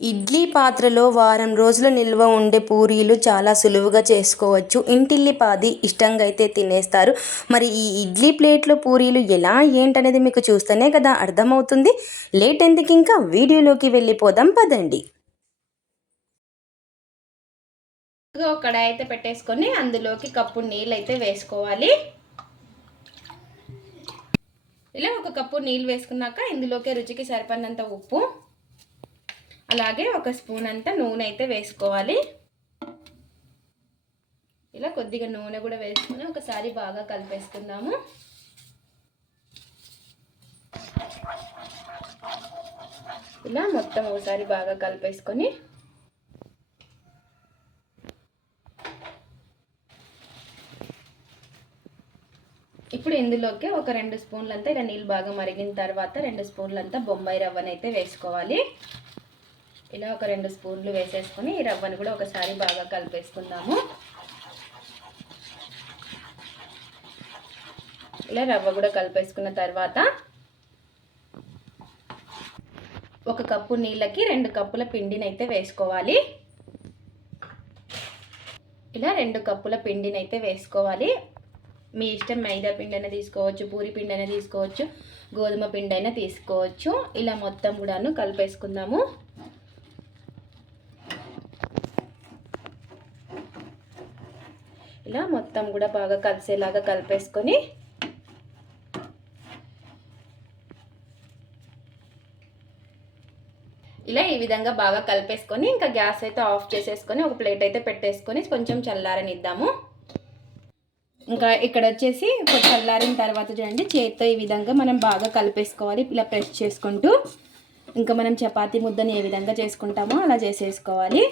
ఇడ్లీ పాత్రలో వారం రోజులు నిల్వ ఉండే పూరీలు చాలా సులువుగా చేసుకోవచ్చు. ఇంటిల్లిపాది ఇష్టంగా అయితే తినేస్తారు. మరి ఈ ఇడ్లీ ప్లేట్లో పూరీలు ఎలా ఏంటనేది మీకు చూస్తేనే కదా అర్థమవుతుంది. లేట్ ఎందుకు, ఇంకా వీడియోలోకి వెళ్ళిపోదాం పదండి. ఒక కడాయి అయితే పెట్టేసుకొని అందులోకి కప్పు నీళ్ళు అయితే వేసుకోవాలి. ఇలా ఒక కప్పు నీళ్ళు వేసుకున్నాక ఇందులోకి రుచికి సరిపడినంత ఉప్పు, అలాగే ఒక స్పూన్ అంతా నూనె అయితే వేసుకోవాలి. ఇలా కొద్దిగా నూనె కూడా వేసుకొని ఒకసారి బాగా కలిపేసుకుందాము. ఇలా మొత్తం ఒకసారి బాగా కలిపేసుకొని ఇప్పుడు ఇందులోకి ఒక 2 స్పూన్లంతా ఇలా నీళ్ళు బాగా మరిగిన తర్వాత 2 స్పూన్లంతా బొంబాయి రవ్వనైతే వేసుకోవాలి. ఇలా ఒక 2 స్పూన్లు వేసేసుకొని ఈ రవ్వను కూడా ఒకసారి బాగా కలిపేసుకుందాము. ఇలా రవ్వ కూడా కలిపేసుకున్న తర్వాత ఒక కప్పు నీళ్ళకి 2 కప్పుల పిండిని అయితే వేసుకోవాలి. ఇలా 2 కప్పుల పిండిని అయితే వేసుకోవాలి. మీ ఇష్టం, మైదా పిండి అయినా తీసుకోవచ్చు, పూరి పిండి అయినా తీసుకోవచ్చు, గోధుమ పిండి అయినా తీసుకోవచ్చు. ఇలా మొత్తం కూడాను కలిపేసుకుందాము. ఇలా మొత్తం కూడా బాగా కలిసేలాగా కలిపేసుకొని ఇలా ఈ విధంగా బాగా కలిపేసుకొని ఇంకా గ్యాస్ అయితే ఆఫ్ చేసేసుకొని ఒక ప్లేట్ అయితే పెట్టేసుకొని కొంచెం చల్లారనిద్దాము. ఇంకా ఇక్కడ వచ్చేసి చల్లారిన తర్వాత చూడండి, చేతితో ఈ విధంగా మనం బాగా కలిపేసుకోవాలి. ఇలా ప్రెస్ చేసుకుంటూ ఇంకా మనం చపాతీ ముద్దను ఏ విధంగా చేసుకుంటామో అలా చేసేసుకోవాలి.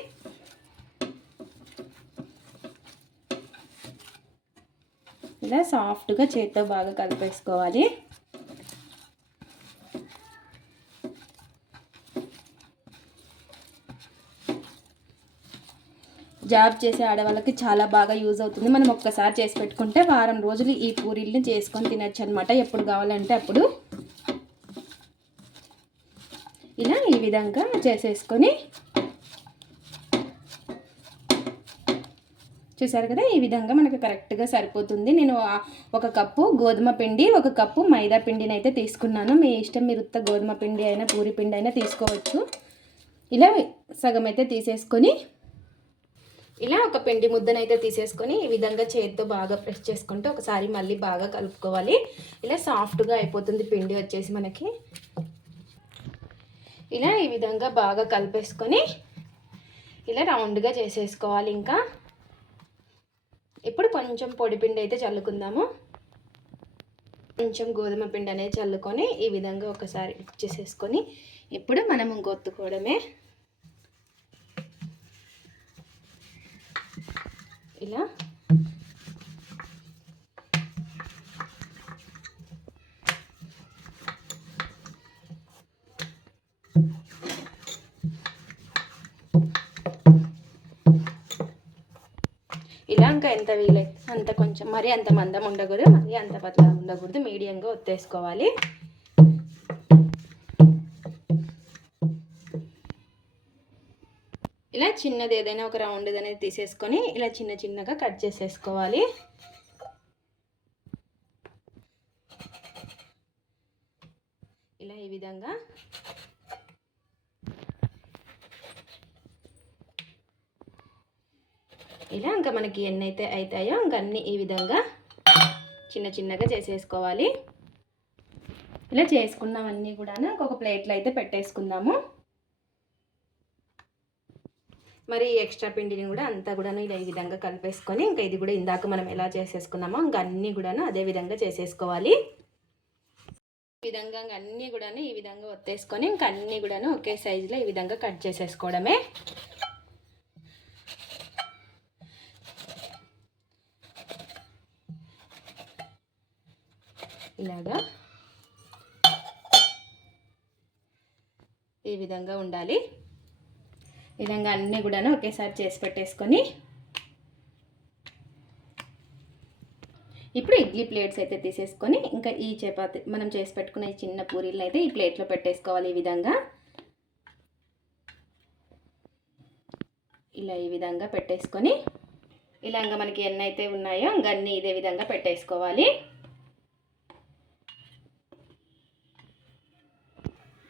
ఇలా సాఫ్ట్గా చేతితో బాగా కలిపేసుకోవాలి. జాబ్ చేసే ఆడవాళ్ళకి చాలా బాగా యూజ్ అవుతుంది. మనం ఒక్కసారి చేసి పెట్టుకుంటే వారం రోజులు ఈ పూరీలను చేసుకొని తినచ్చు అనమాట, ఎప్పుడు కావాలంటే అప్పుడు. ఇలా ఈ విధంగా చేసేసుకొని చూసారు కదా, ఈ విధంగా మనకు కరెక్ట్గా సరిపోతుంది. నేను ఒక కప్పు గోధుమ పిండి, ఒక కప్పు మైదా పిండిని అయితే తీసుకున్నాను. మీ ఇష్టం, మీరు ఉత్త గోధుమ పిండి అయినా పూరి పిండి అయినా తీసుకోవచ్చు. ఇలా సగం అయితే తీసేసుకొని ఇలా ఒక పిండి ముద్దనైతే తీసేసుకొని ఈ విధంగా చేతితో బాగా ప్రెస్ చేసుకుంటూ ఒకసారి మళ్ళీ బాగా కలుపుకోవాలి. ఇలా సాఫ్ట్గా అయిపోతుంది పిండి వచ్చేసి మనకి. ఇలా ఈ విధంగా బాగా కలిపేసుకొని ఇలా రౌండ్గా చేసేసుకోవాలి. ఇంకా ఇప్పుడు కొంచెం పొడి పిండి అయితే చల్లుకుందాము. కొంచెం గోధుమ పిండి అనేది చల్లుకొని ఈ విధంగా ఒకసారి చేసేసుకొని ఇప్పుడు మనం ఇంకొత్తుకోవడమే. ఇలా ఇలా ఇంకా ఎంత వీలైతే అంత, కొంచెం మరి అంత మందం ఉండకూడదు, మరి అంత పతలా ఉండకూడదు, మీడియంగా ఒత్తేసుకోవాలి. ఇలా చిన్నది ఏదైనా ఒక రౌండ్ అనేది తీసేసుకొని ఇలా చిన్న చిన్నగా కట్ చేసేసుకోవాలి. ఇలా ఈ విధంగా ఇలా ఇంకా మనకి ఎన్నైతే అవుతాయో ఇంకా అన్నీ ఈ విధంగా చిన్న చిన్నగా చేసేసుకోవాలి. ఇలా చేసుకున్నవన్నీ కూడా ఒక ప్లేట్లో అయితే పెట్టేసుకుందాము. మరి ఎక్స్ట్రా పిండిని కూడా అంతా కూడా ఇలా ఈ విధంగా కలిపేసుకొని ఇంకా ఇది కూడా ఇందాక మనం ఎలా చేసేసుకున్నామో ఇంకా అన్నీ కూడా అదే విధంగా చేసేసుకోవాలి. ఈ విధంగా ఇంకా అన్నీ కూడా ఈ విధంగా ఒత్తేసుకొని ఇంకా అన్నీ కూడా ఒకే సైజులో ఈ విధంగా కట్ చేసేసుకోవడమే. ఇలాగా ఈ విధంగా ఉండాలి. ఈ విధంగా అన్నీ కూడా ఒకేసారి చేసి పెట్టేసుకొని ఇప్పుడు ఇడ్లీ ప్లేట్స్ అయితే తీసేసుకొని ఇంకా ఈ చపాతి మనం చేసి పెట్టుకున్న ఈ చిన్న పూరీలను అయితే ఈ ప్లేట్లో పెట్టేసుకోవాలి. ఈ విధంగా ఇలా ఈ విధంగా పెట్టేసుకొని ఇలా ఇంకా మనకి ఎన్ని అయితే ఉన్నాయో ఇంకా అన్నీ ఇదే విధంగా పెట్టేసుకోవాలి.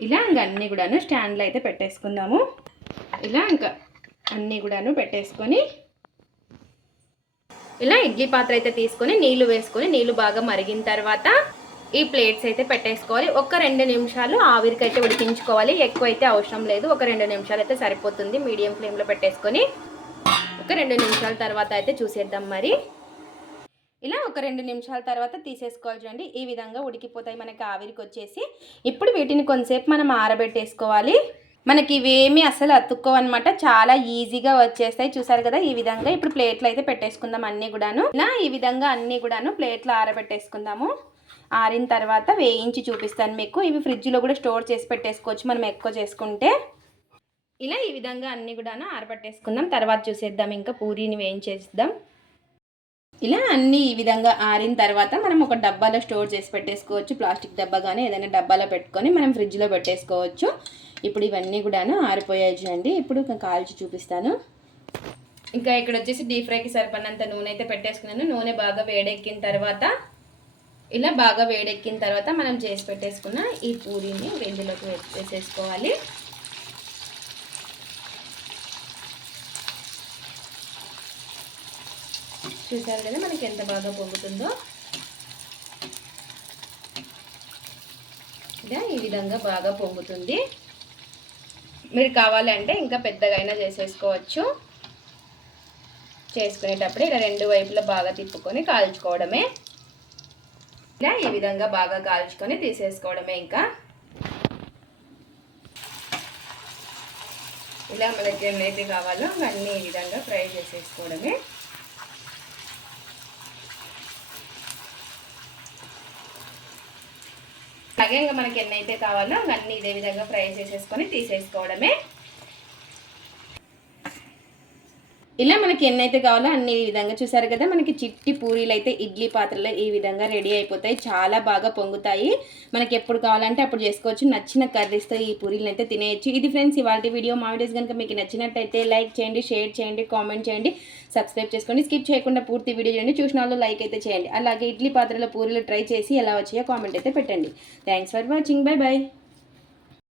ఇలా ఇంకా అన్నీ కూడాను స్టాండ్లో అయితే పెట్టేసుకుందాము. ఇలా ఇంకా అన్నీ కూడాను పెట్టేసుకొని ఇలా ఇడ్లీ పాత్ర అయితే తీసుకొని నీళ్లు వేసుకొని నీళ్లు బాగా మరిగిన తర్వాత ఈ ప్లేట్స్ అయితే పెట్టేసుకోవాలి. ఒక 2 నిమిషాలు ఆవిరికి అయితే ఉడికించుకోవాలి. ఎక్కువ అయితే అవసరం లేదు, ఒక 2 నిమిషాలు అయితే సరిపోతుంది. మీడియం ఫ్లేమ్లో పెట్టేసుకొని ఒక 2 నిమిషాల తర్వాత అయితే చూసేద్దాం. మరి ఇలా ఒక 2 నిమిషాల తర్వాత తీసేసుకోవాలి. చూడండి ఈ విధంగా ఉడికిపోతాయి మనకి ఆవిరికి వచ్చేసి. ఇప్పుడు వీటిని కొంతసేపు మనం ఆరబెట్టేసుకోవాలి. మనకి ఇవేమీ అసలు అతుక్కోవన్నమాట, చాలా ఈజీగా వచ్చేస్తాయి. చూసారు కదా ఈ విధంగా. ఇప్పుడు ప్లేట్లు అయితే పెట్టేసుకుందాం అన్నీ కూడాను. ఇలా ఈ విధంగా అన్నీ కూడాను ప్లేట్లో ఆరబెట్టేసుకుందాము. ఆరిన తర్వాత వేయించి చూపిస్తాను మీకు. ఇవి ఫ్రిడ్జ్లో కూడా స్టోర్ చేసి పెట్టేసుకోవచ్చు మనం ఎక్కువ చేసుకుంటే. ఇలా ఈ విధంగా అన్నీ కూడాను ఆరబెట్టేసుకుందాం. తర్వాత చూసేద్దాం ఇంకా పూరీని వేయించేద్దాం. ఇలా అన్నీ ఈ విధంగా ఆరిన తర్వాత మనం ఒక డబ్బాలో స్టోర్ చేసి పెట్టేసుకోవచ్చు. ప్లాస్టిక్ డబ్బా కానీ ఏదైనా డబ్బాలో పెట్టుకొని మనం ఫ్రిడ్జ్లో పెట్టేసుకోవచ్చు. ఇప్పుడు ఇవన్నీ కూడాను ఆరిపోయాయి చూడండి. ఇప్పుడు కాల్చి చూపిస్తాను. ఇంకా ఇక్కడ వచ్చేసి డీప్ ఫ్రైకి సరిపడినంత నూనె అయితే పెట్టేసుకున్నాను. నూనె బాగా వేడెక్కిన తర్వాత ఇలా బాగా వేడెక్కిన తర్వాత మనం చేసి పెట్టేసుకున్న ఈ పూరీని ఇందులోకి వేసేసుకోవాలి. చూసారు కదా మనకి ఎంత బాగా పొంగుతుందో. ఇలా ఈ విధంగా బాగా పొంగుతుంది. మీరు కావాలంటే ఇంకా పెద్దగా అయినా చేసేసుకోవచ్చు. చేసుకునేటప్పుడు ఇలా 2 వైపులా బాగా తిప్పుకొని కాల్చుకోవడమే. ఇలా ఈ విధంగా బాగా కాల్చుకొని తీసేసుకోవడమే. ఇంకా ఇలా మనకి ఎన్నైతే కావాలో అన్నీ ఈ విధంగా ఫ్రై చేసేసుకోవడమే. అలాగే ఇంకా మనకి ఎన్నైతే కావాలో అన్నీ ఇదే విధంగా ఫ్రై చేసేసుకొని తీసేసుకోవడమే. ఇలా మనకి ఎన్నైతే కావాలో అన్ని ఈ విధంగా చూసారు కదా. మనకి చిట్టి పూరీలు అయితే ఇడ్లీ పాత్రలో ఈ విధంగా రెడీ అయిపోతాయి. చాలా బాగా పొంగుతాయి. మనకి ఎప్పుడు కావాలంటే అప్పుడు చేసుకోవచ్చు. నచ్చిన కర్రీస్తో ఈ పూరీలను అయితే తినేయచ్చు. ఇది ఫ్రెండ్స్ ఇవాళ వీడియో. మా వీడియోస్ కనుక మీకు నచ్చినట్టయితే లైక్ చేయండి, షేర్ చేయండి, కామెంట్ చేయండి, సబ్స్క్రైబ్ చేసుకోండి. స్కిప్ చేయకుండా పూర్తి వీడియో చేయండి. చూసిన వాళ్ళు లైక్ అయితే చేయండి. అలాగే ఇడ్లీ పాత్రలో పూరీలు ట్రై చేసి ఎలా వచ్చాయో కామెంట్ అయితే పెట్టండి. Thanks for watching. Bye bye.